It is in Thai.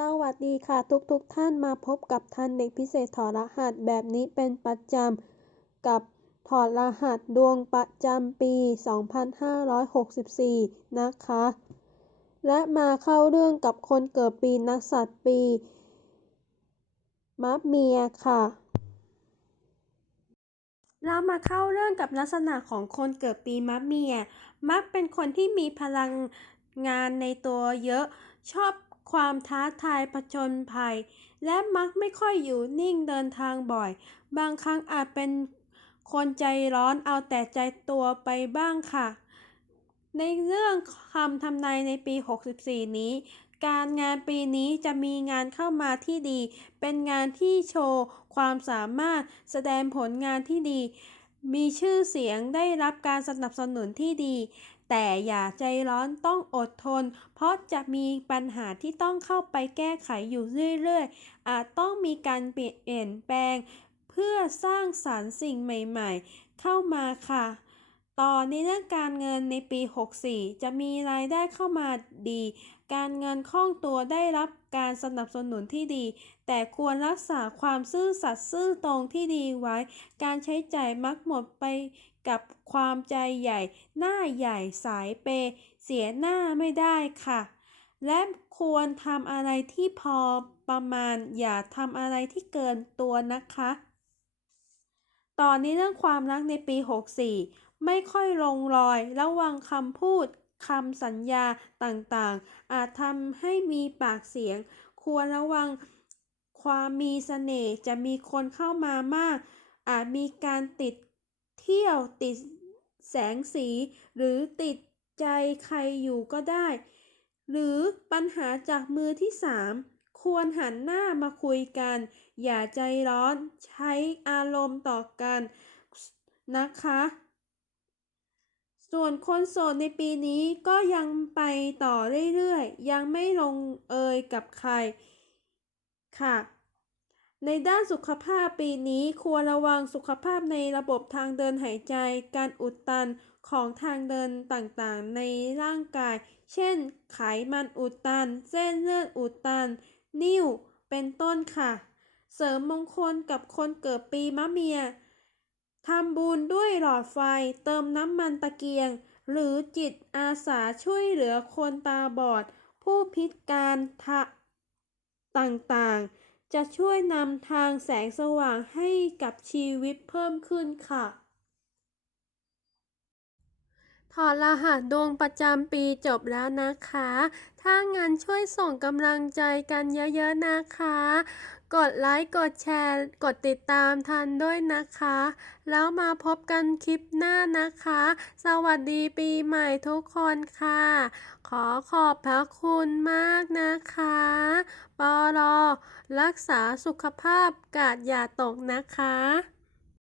สวัสดีค่ะทุกๆทท่านมาพบกับทันเด็กพิเศษถอดรหัสแบบนี้เป็นประจำกับถอดรหัสดวงประจำปี 2564 นะคะ และมาเข้าเรื่องกับคนเกิดปีนักษัตว์ปีมะเมียค่ะ เรามาเข้าเรื่องกับลักษณะของคนเกิดปีมะเมีย มักเป็นคนที่มีพลังงานในตัวเยอะชอบ ความท้าทายผจญภัย และมักไม่ค่อยอยู่นิ่งเดินทางบ่อย บางครั้งอาจเป็นคนใจร้อนเอาแต่ใจตัวไปบ้างค่ะ ในเรื่องคำทำนายในปี 64 นี้ การงานปีนี้จะมีงานเข้ามาที่ดี เป็นงานที่โชว์ความสามารถแสดงผลงานที่ดี มีชื่อเสียงได้รับการสนับสนุนที่ดี แต่อย่าใจร้อนต้องอดทน เพราะจะมีปัญหาที่ต้องเข้าไปแก้ไขอยู่เรื่อยๆ อาจต้องมีการเปลี่ยนแปลง เพื่อสร้างสรรค์สิ่งใหม่ๆ เข้ามาค่ะ ต่อในเรื่องการเงินในปี 64 จะมีรายได้เข้ามาดี การเงินคล่องตัวได้รับการสนับสนุนที่ดี แต่ควรรักษาความซื่อสัตย์ซื่อตรงที่ดีไว้ การใช้จ่ายมักหมดไปกับความใจใหญ่ หน้าใหญ่สายเปย์เสียหน้าไม่ได้ค่ะ และควรทำอะไรที่พอประมาณ อย่าทำอะไรที่เกินตัวนะคะ ตอนนี้เรื่องความรักในปี 64 ไม่ค่อยลงรอย ระวังคำพูดคำสัญญาต่างๆ อาจทำให้มีปากเสียง ควรระวังความมีเสน่ห์จะมีคนเข้ามามาก อาจมีการติดเที่ยวติดแสงสี หรือติดใจใครอยู่ก็ได้ หรือปัญหาจากมือที่สามควรหันหน้ามาคุยกัน อย่าใจร้อนใช้อารมณ์ต่อกันนะคะ ส่วนคนโสดในปีนี้ก็ยังไปต่อเรื่อยๆ ยังไม่ลงเอยกับใครค่ะ ในด้านสุขภาพปีนี้ควรระวังสุขภาพในระบบทางเดินหายใจ การอุดตันของทางเดินต่างๆ ในร่างกาย เช่น ไขมันอุดตัน เส้นเลือดอุดตัน นิ่ว เป็นต้นค่ะ เสริมมงคลกับคนเกิดปีมะเมีย ทำบุญด้วยหลอดไฟเติมน้ำมันตะเกียง หรือจิตอาสาช่วยเหลือคนตาบอด ผู้พิการทะต่างๆ จะช่วยนำทางแสงสว่างให้กับชีวิตเพิ่มขึ้นค่ะ ถอดรหัสดวงประจำปีจบแล้วนะคะ ถ้างั้นช่วยส่งกำลังใจกันเยอะๆนะคะ กดไลค์ กดแชร์ กดติดตามทันด้วยนะคะ แล้วมาพบกันคลิปหน้านะคะ สวัสดีปีใหม่ทุกคนค่ะ ขอขอบพระคุณมากนะคะปอลอรักษาสุขภาพกาดอย่าตกนะคะ